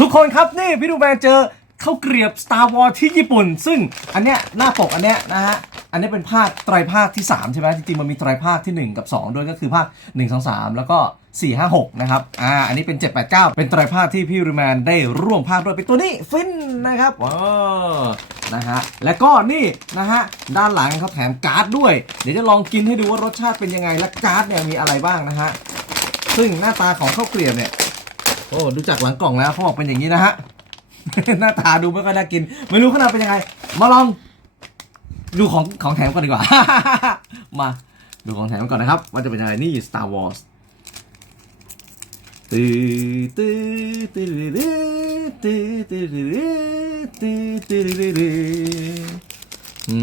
ทุกคนครับนี่พี่ดูแมนเจอข้าวเกรียบ Star Wars ที่ญี่ปุ่น ซึ่งอันเนี้ยหน้าปกอันเนี้ยนะฮะอันนี้เป็นภาคไตรภาคที่ 3 ใช่ไหมจริงๆ มันมีไตรภาคที่ 1 กับ 2 ด้วยก็คือภาค 1 2 3 แล้วก็ 4 5 6 นะครับ อ่า อันนี้เป็น 7 8 9 เป็นไตรภาคที่พี่รูแมนได้ร่วมภาคด้วยเป็นตัวนี้ฟินนะครับว้านะฮะ และก็นี่นะฮะ ด้านหลังเขาแถมการ์ดด้วย เดี๋ยวจะลองกินให้ดูว่ารสชาติเป็นยังไงและการ์ดเนี่ยมีอะไรบ้างนะฮะ ซึ่งหน้าตาของข้าวเกรียบเนี่ย อ้ดูจากหลังกล่องแล้วเขาบอกเป็นอย่างนี้นะฮะ หน้าตาดูไม่ค่อยน่ากิน ไม่รู้ขนาดเป็นยังไง มาลอง ดูของของแถมก่อนดีกว่า มาดูของแถมก่อนนะครับ ว่าจะเป็นยังไงนี่ Star Wars ตื้อตื้อตื้อตื้อตื้อตื้อตื้อตื้อตื้อตื้อตื้ออื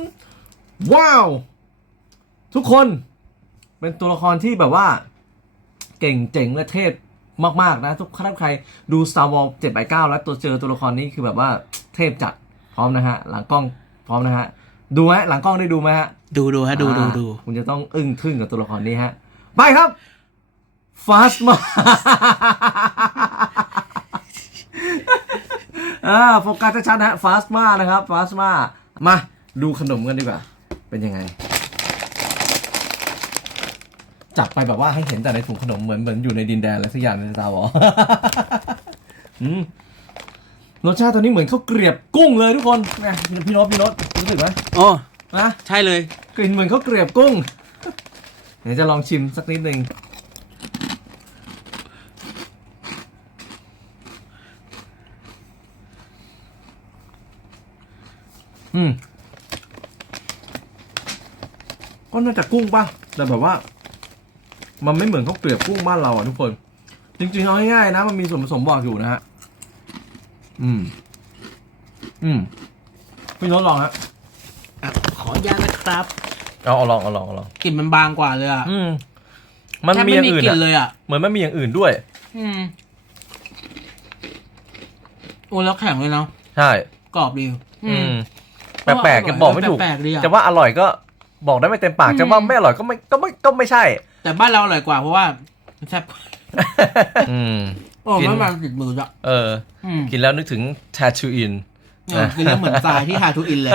มว้าว ทุกคน เป็นตัวละครที่แบบว่า เก่งเจ๋งและเทพมากๆนะทุกท่านใครดู Star Wars 7 8 9 แล้วตัวเจอตัวละครนี้คือแบบว่าเทพจัดพร้อมนะฮะ หลังกล้องพร้อมนะฮะ ดูไหมหลังกล้องได้ดูไหมฮะ ดูดูฮะ ดูดูดูอ่าคุณจะต้องอึ้งทึ่งกับตัวละครนี้ฮะ ไปครับฟาสมาอ่าโฟกัสชัดๆนะฮะฟาสมานะครับฟาสมามาดูขนมกันดีกว่า เป็นยังไง จับไปแบบว่าให้เห็นแต่ในถุงขนมเหมือนเหมือนอยู่ในดินแดนอะไรสักอย่างในตาวออืมรสชาติตัวนี้เหมือนข้าวเกรียบกุ้งเลยทุกคนเนี่ยพี่โน้ตพี่โน้ตรู้สึกไหมโอ้นะใช่เลย กลิ่นเหมือนข้าวเกรียบกุ้งเดี๋ยวจะลองชิมสักนิดหนึ่งอืมก็น่าจะกุ้งป่ะ แต่แบบว่า มันไม่เหมือนข้าวเกรียบกุ้งบ้านเราอะทุกคน จริงๆเอาง่ายๆนะ มันมีส่วนผสมบอกอยู่นะฮะ อืม อืมพี่โน้ตลองฮะอะขออนุญาตนะครับเอาเอาลองเอาลองเอาลองกลิ่นมันบางกว่าเลยอะอืม มันแทบมีไม่อย่างมีอื่นกลิ่นอะเลยอะ เหมือนมันมีอย่างอื่นด้วย อืมโอ้แล้วแข็งเลยเนาะใช่ กรอบดีอืม แปลกๆจะบอกไม่ถูกแปลกๆดีอะจะว่าอร่อยก็ บอกได้ไม่เต็มปากอืมจะว่าไม่อร่อยก็ไม่ก็ไม่ก็ไม่ใช่ แต่บ้านเราอร่อยกว่าเพราะว่ามันแซ่บอืมโอ้กินไม่มาติดมือจ้ะเอออืมกินแล้วนึกถึง t a t o o i n เออกินแล้วเหมือนทรายที่ทาทูอินเลย